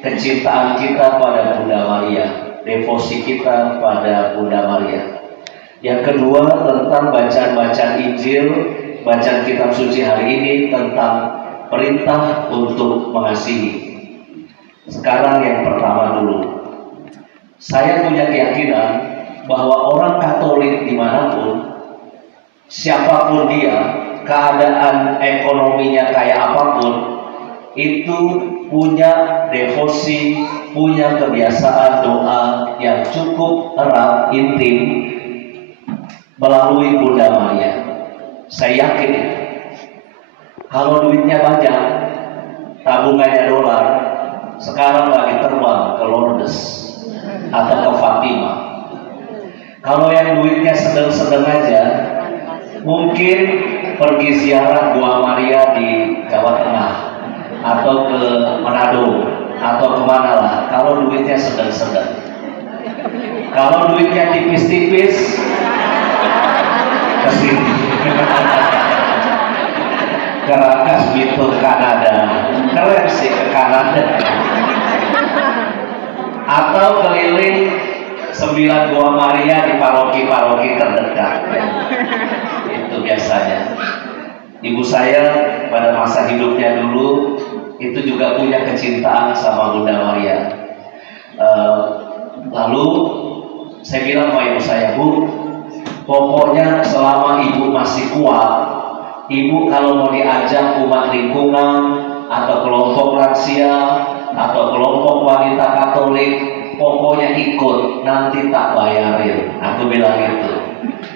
kecintaan kita pada Bunda Maria, devosi kita pada Bunda Maria. Yang kedua tentang bacaan-bacaan Injil, bacaan kitab suci hari ini tentang perintah untuk mengasihi. Sekarang yang pertama dulu. Saya punya keyakinan bahwa orang Katolik dimanapun, siapapun dia, keadaan ekonominya kayak apapun, itu punya devosi, punya kebiasaan doa yang cukup erat, intim melalui Bunda Maria. Saya yakin itu. Kalau duitnya banyak, tabungannya dolar, sekarang lagi terbang ke Lourdes atau ke Fatima. Kalau yang duitnya sedang-sedang aja, mungkin pergi ziarah Gua Maria di Jawa Tengah atau ke Manado atau kemana lah. Kalau duitnya sedang-sedang. Kalau duitnya tipis-tipis, ke sini. Ke Rangkas Bitung, Kanada. Keren sih ke Kanada. Atau keliling 9 Gua Maria di paroki-paroki terdekat. Itu biasanya. Ibu saya pada masa hidupnya dulu itu juga punya kecintaan sama Bunda Maria. Lalu saya bilang sama ibu saya, Bu, pokoknya selama ibu masih kuat, ibu kalau mau diajak umat lingkungan atau kelompok lansia atau kelompok wanita Katolik, pokoknya ikut, nanti tak bayarin. Aku bilang gitu.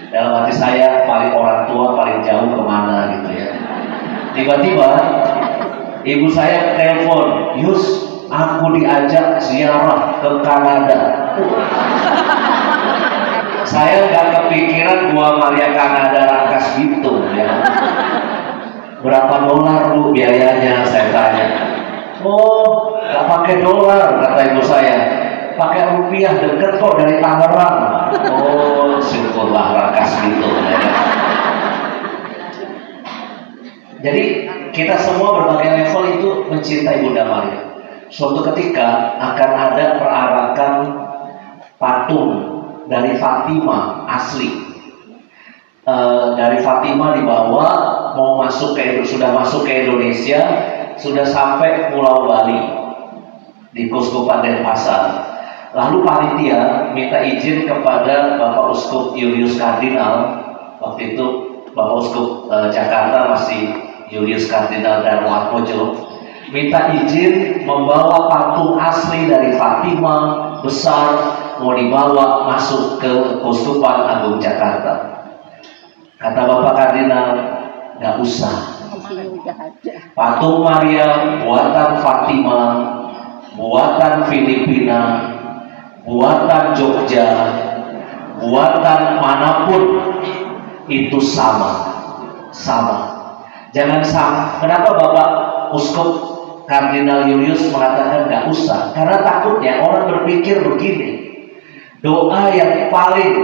Dalam hati saya, paling orang tua paling jauh kemana gitu ya. Tiba-tiba ibu saya telepon, Yus, aku diajak ziarah ke Kanada. Saya nggak kepikiran Gua Maria Kanada Rangkas Bitung ya. Berapa dolar Bu biayanya? Saya tanya. Oh, nggak pakai dolar, kata ibu saya. Pakai rupiah, deket kok dari Tangerang. Oh, syukurlah Rangkas Bitung ya. Jadi kita semua berbagai level itu mencintai Bunda Maria. Suatu ketika akan ada perarakan patung dari Fatima asli. Dari Fatima dibawa, sudah masuk ke Indonesia, sudah sampai Pulau Bali di Keuskupan Denpasar. Lalu panitia minta izin kepada Bapak Uskup Julius Kardinal. Waktu itu Bapak Uskup Jakarta masih Julius Kardinal Darmoatmojo, minta izin membawa patung asli dari Fatima besar, mau dibawa masuk ke Keuskupan Agung Jakarta. Kata Bapak Kardinal, nggak usah. Patung Maria buatan Fatima, buatan Filipina, buatan Jogja, buatan manapun itu sama. Jangan sama. Kenapa Bapak Uskup Kardinal Julius mengatakan nggak usah? Karena takutnya orang berpikir begini, doa yang paling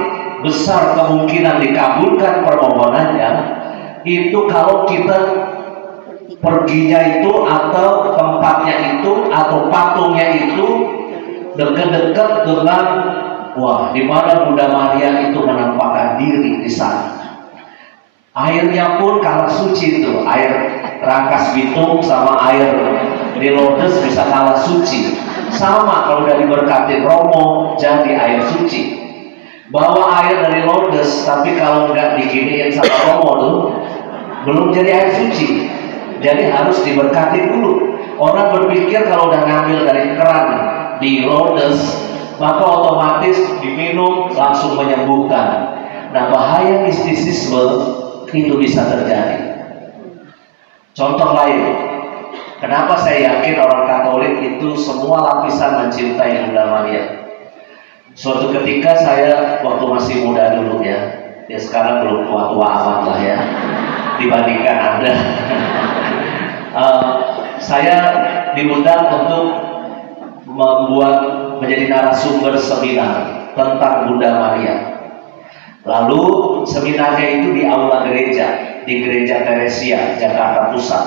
besar kemungkinan dikabulkan permohonannya itu kalau kita perginya itu atau tempatnya itu atau patungnya itu dekat-dekat dengan di mana Bunda Maria itu menampakkan diri di sana. Airnya pun kalah suci itu, air Rangkas Bitung sama air di Lourdes bisa kalah suci. Sama kalau udah diberkati Romo jadi air suci. Bawa air dari Lourdes, tapi kalau nggak diginiin sama Romo tuh belum jadi air suci. Jadi harus diberkati dulu. Orang berpikir kalau udah ngambil dari keran di Lourdes, maka otomatis diminum langsung menyembuhkan. Nah, bahaya mistisisme itu bisa terjadi. Contoh lain, kenapa saya yakin orang Katolik itu semua lapisan mencintai Bunda Maria. Suatu ketika saya waktu masih muda dulu ya sekarang belum tua-tua amat lah ya dibandingkan Anda. Saya diundang untuk menjadi narasumber seminar tentang Bunda Maria. Lalu seminarnya itu di aula gereja, di Gereja Teresia, Jakarta Pusat.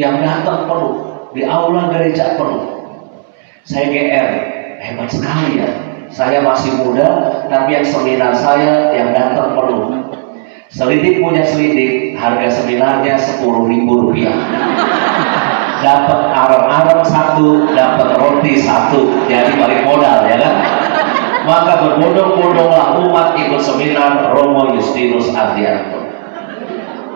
Yang datang penuh, di aula gereja penuh. Saya GR, hebat sekali ya. Saya masih muda, tapi yang seminar saya yang datang penuh. Selidik punya selidik, harga seminarnya Rp10.000. Dapat arem-arem satu, dapat roti satu, jadi balik modal ya kan. Maka berbondong-bondonglah umat ikut seminar Romo Justinus Ardianto.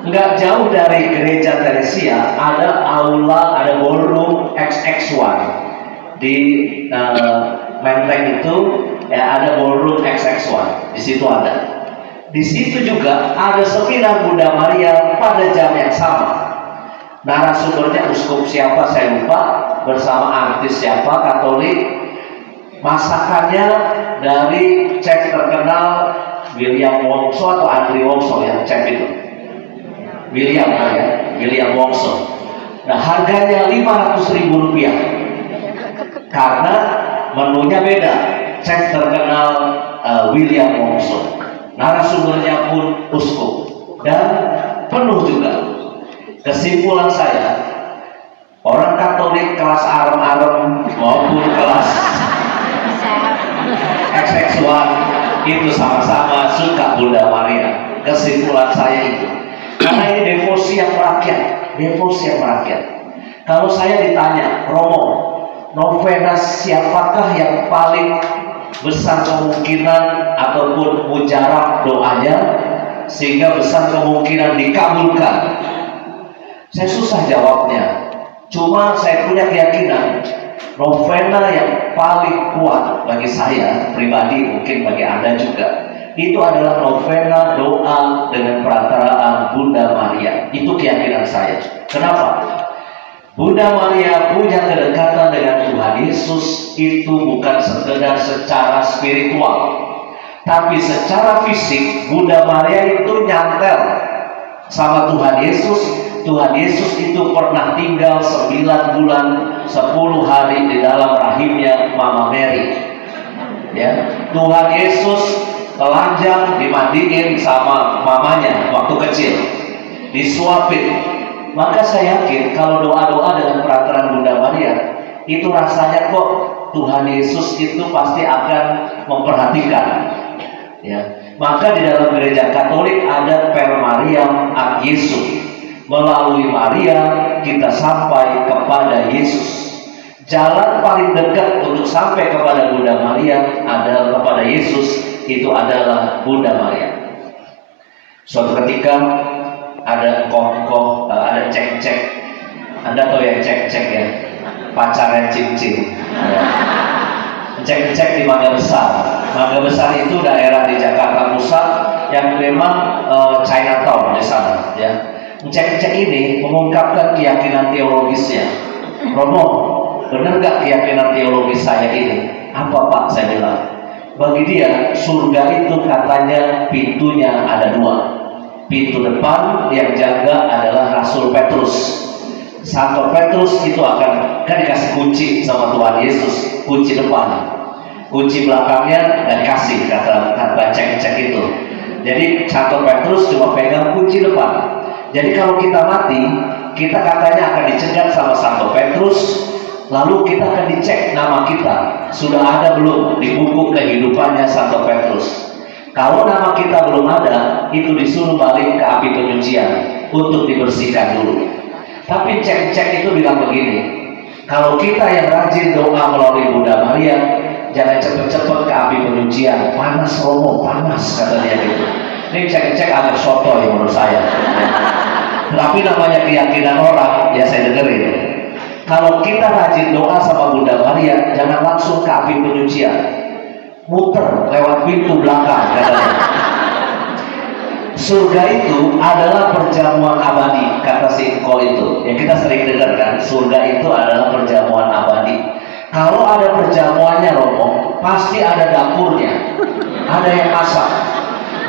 Nggak jauh dari gereja Teresia ada aula, ada ballroom XX1 di Menteng itu ya, ada ballroom XX1 di situ ada. Di situ juga ada seminar Bunda Maria pada jam yang sama. Narasumbernya uskup siapa saya lupa, bersama artis siapa Katolik. Masakannya dari chef terkenal William Wongso atau Andri Wongso ya, chef itu. William Wongso. Nah, harganya Rp500.000 karena menunya beda. Chef terkenal William Wongso. Narasumbernya pun uskup dan penuh juga. Kesimpulan saya, orang Katolik kelas arem-arem maupun kelas XX1 itu sama-sama suka Bunda Maria. Kesimpulan saya itu. Karena ini devosi yang merakyat. Kalau saya ditanya, Romo, novena siapakah yang paling besar kemungkinan ataupun mujarab doanya sehingga besar kemungkinan dikabulkan? Saya susah jawabnya. Cuma saya punya keyakinan novena yang paling kuat bagi saya pribadi, mungkin bagi Anda juga, itu adalah novena doa dengan perantaraan Bunda Maria. Itu keyakinan saya. Kenapa? Bunda Maria punya kedekatan dengan Tuhan Yesus itu bukan sekedar secara spiritual, tapi secara fisik. Bunda Maria itu nyantel sama Tuhan Yesus. Tuhan Yesus itu pernah tinggal 9 bulan 10 hari di dalam rahimnya Mama Mary. Ya, Tuhan Yesus telanjang dimandiin sama mamanya waktu kecil, disuapin. Maka saya yakin kalau doa-doa dengan perantaraan Bunda Maria itu rasanya kok Tuhan Yesus itu pasti akan memperhatikan. Ya, maka di dalam gereja Katolik ada Per Mariam ad Jesu. Melalui Maria kita sampai kepada Yesus. Jalan paling dekat untuk sampai kepada Bunda Maria adalah kepada Yesus, itu adalah Bunda Maria. Suatu ketika ada kongkoh, ada cek-cek. Anda tahu ya cek-cek ya, pacarnya cincin. Cek-cek di Mangga Besar. Mangga Besar itu daerah di Jakarta Pusat yang memang Chinatown di sana. Ya, cek-cek ini mengungkapkan keyakinan teologisnya. Romo, benar gak keyakinan teologis saya ini? Apa Pak? Saya bilang, bagi dia surga itu katanya pintunya ada 2. Pintu depan yang jaga adalah Rasul Petrus. Santo Petrus itu akan dikasih kunci sama Tuhan Yesus, kunci depan. Kunci belakangnya dan dikasih, kata cek-cek itu. Jadi Santo Petrus cuma pegang kunci depan. Jadi kalau kita mati, kita katanya akan dicegat sama Santo Petrus. Lalu kita akan dicek nama kita, sudah ada belum di buku kehidupannya Santo Petrus. Kalau nama kita belum ada, itu disuruh balik ke api penyucian untuk dibersihkan dulu. Tapi cek-cek itu bilang begini, kalau kita yang rajin doa melalui Bunda Maria, jangan cepet-cepet ke api penyucian. Panas Romo, panas katanya gitu. Ini cek-cek agak sotoy menurut saya. Tapi namanya keyakinan orang, ya saya dengerin. Kalau kita rajin doa sama Bunda Maria, jangan langsung ke api penyucian, muter lewat pintu belakang katanya. Surga itu adalah perjamuan abadi, kata si Engkol itu. Yang kita sering dengar kan, surga itu adalah perjamuan abadi. Kalau ada perjamuannya Romo, pasti ada dapurnya, ada yang masak.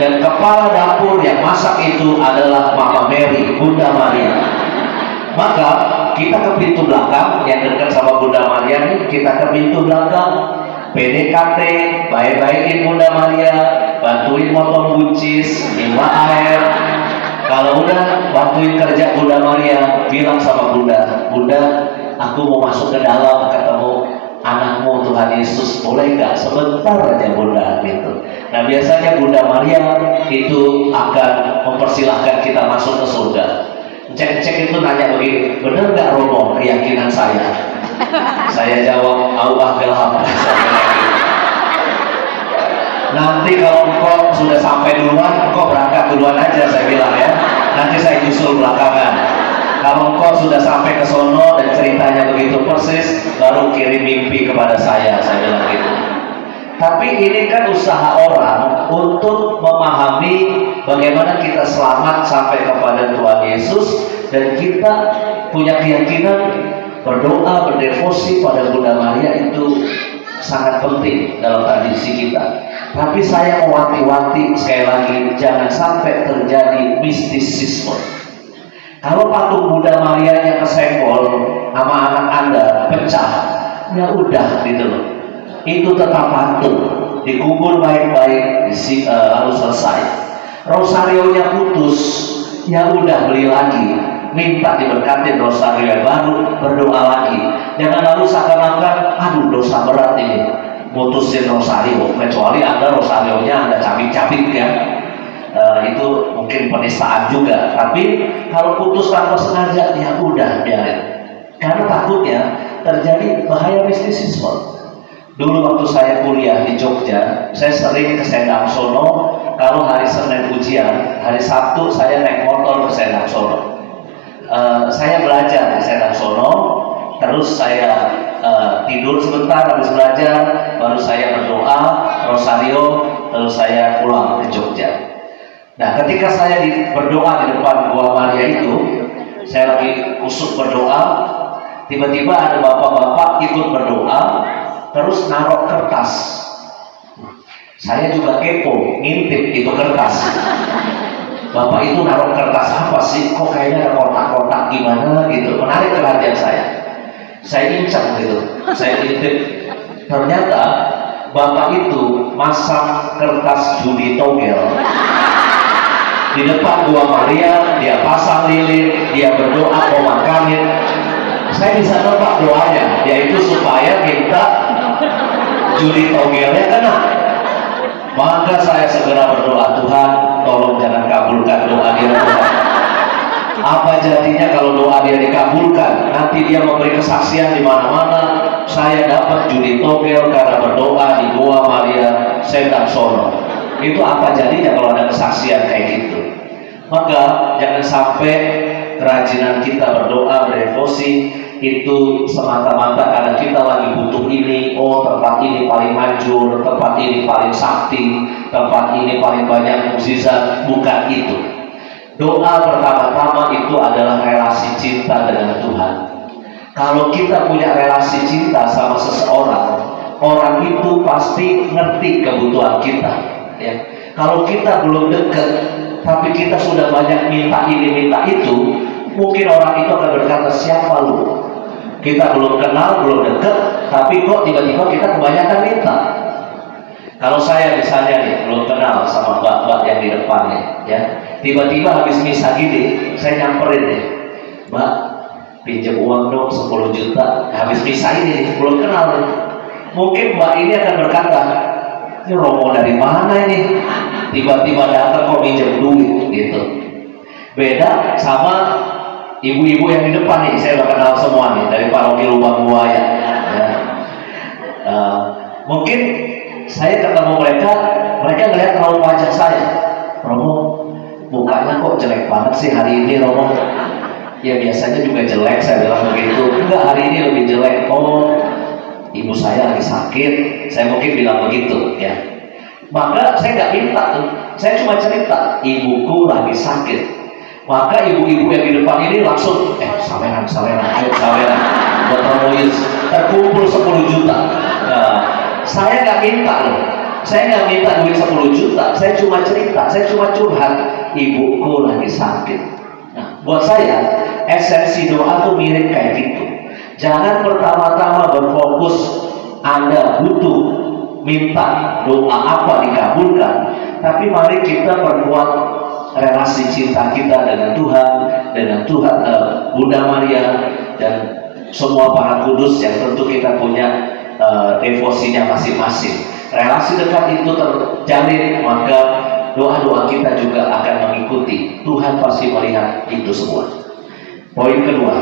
Dan kepala dapur yang masak itu adalah Mama Mary, Bunda Maria. Maka kita ke pintu belakang yang dekat sama Bunda Maria ini, kita ke pintu belakang, PDKT, baik-baikin Bunda Maria, bantuin motong buncis, minta air. Kalau udah bantuin kerja Bunda Maria, bilang sama Bunda, Bunda, aku mau masuk ke dalam ketemu anak Yesus, boleh nggak sebentar aja Bunda gitu. Nah biasanya Bunda Maria itu akan mempersilahkan kita masuk ke surga. Cek itu nanya begini, benar nggak Romo keyakinan saya? Saya jawab, Allah gelap. Nanti kalau engkau sudah sampai duluan, engkau berangkat duluan aja, saya bilang ya. Nanti saya nyusul belakangan. Kalau engkau sudah sampai ke sono dan ceritanya begitu persis, baru kirim mimpi kepada saya bilang gitu. Tapi ini kan usaha orang untuk memahami bagaimana kita selamat sampai kepada Tuhan Yesus, dan kita punya keyakinan berdoa, berdevosi pada Bunda Maria itu sangat penting dalam tradisi kita. Tapi saya mewanti-wanti sekali lagi, jangan sampai terjadi mistisisme. Kalau patung Bunda Maria yang kesenggol sama anak Anda pecah, ya udah gitu loh. Itu tetap patung, dikubur baik-baik, lalu selesai. Rosario-nya putus, ya udah beli lagi, minta diberkatin rosario yang baru, berdoa lagi. Jangan lalu seakan-akan, aduh dosa berat ini, mutusin rosario, kecuali Anda rosario-nya Anda cabik-cabik ya. Itu mungkin penistaan juga. Tapi kalau putus tanpa sengaja, ya udah biarin. Karena takutnya terjadi bahaya mistisisme. Dulu waktu saya kuliah di Jogja, saya sering ke Sendang Sono. Kalau hari Senin ujian, hari Sabtu saya naik motor ke Sendang Sono. Saya belajar di Sendang Sono, terus saya tidur sebentar habis belajar, baru saya berdoa, rosario, terus saya pulang ke Jogja. Nah, ketika saya berdoa di depan Gua Maria itu, saya lagi kusuk berdoa, tiba-tiba ada bapak-bapak ikut berdoa, terus naruh kertas. Saya juga kepo, ngintip itu kertas. Bapak itu naruh kertas apa sih? Kok kayaknya ada kotak-kotak gimana gitu. Menarik perhatian saya. Saya incang gitu, saya ngintip. Ternyata bapak itu masang kertas judi togel. Di depan Gua Maria, dia pasang lilin, dia berdoa mau makanin. Saya bisa nebak doanya, yaitu supaya minta judi togelnya kena. Maka saya segera berdoa, Tuhan tolong jangan kabulkan doa dia Tuhan. Apa jadinya kalau doa dia dikabulkan? Nanti dia memberi kesaksian di mana-mana. Saya dapat judi togel karena berdoa di Gua Maria Sendang Sono. Itu apa jadinya kalau ada kesaksian kayak gitu? Maka jangan sampai kerajinan kita berdoa, berdevosi itu semata-mata karena kita lagi butuh ini. Oh, tempat ini paling manjur, tempat ini paling sakti, tempat ini paling banyak mukjizat. Bukan itu. Doa pertama-tama itu adalah relasi cinta dengan Tuhan. Kalau kita punya relasi cinta sama seseorang, orang itu pasti ngerti kebutuhan kita ya. Kalau kita belum dekat, tapi kita sudah banyak minta ini, minta itu, mungkin orang itu akan berkata, siapa lu? Kita belum kenal, belum dekat, tapi kok tiba-tiba kita kebanyakan minta. Kalau saya misalnya nih, belum kenal sama mbak-mbak yang di depan nih, ya, tiba-tiba habis misa gini, saya nyamperin nih, Mbak, pinjam uang dong 10 juta, habis misa ini, belum kenal nih. Mungkin mbak ini akan berkata, ini Romo dari mana ini? Tiba-tiba datang kok minjem duit gitu. Beda sama ibu-ibu yang di depan nih, saya udah kenal semua nih dari paroki Lubang Buaya. Ya. Mungkin saya ketemu mereka ngeliat raut wajah saya. Romo, mukanya kok jelek banget sih hari ini Romo. Ya biasanya juga jelek, saya bilang begitu. Enggak, hari ini lebih jelek. Oh, ibu saya lagi sakit, saya mungkin bilang begitu ya. Maka saya nggak minta tuh, saya cuma cerita ibuku lagi sakit. Maka ibu-ibu yang di depan ini langsung saweran buat Romois terkumpul 10 juta. Nah, saya nggak minta loh, saya nggak minta duit 10 juta, saya cuma cerita, saya cuma curhat ibuku lagi sakit. Nah, buat saya esensi doa tuh mirip kayak gitu. Jangan pertama-tama berfokus Anda butuh minta doa apa dikabulkan, tapi mari kita perkuat relasi cinta kita dengan Tuhan, Bunda Maria dan semua para kudus yang tentu kita punya devosinya masing-masing. Relasi dekat itu terjalin, maka doa-doa kita juga akan mengikuti. Tuhan pasti melihat itu semua. Poin kedua,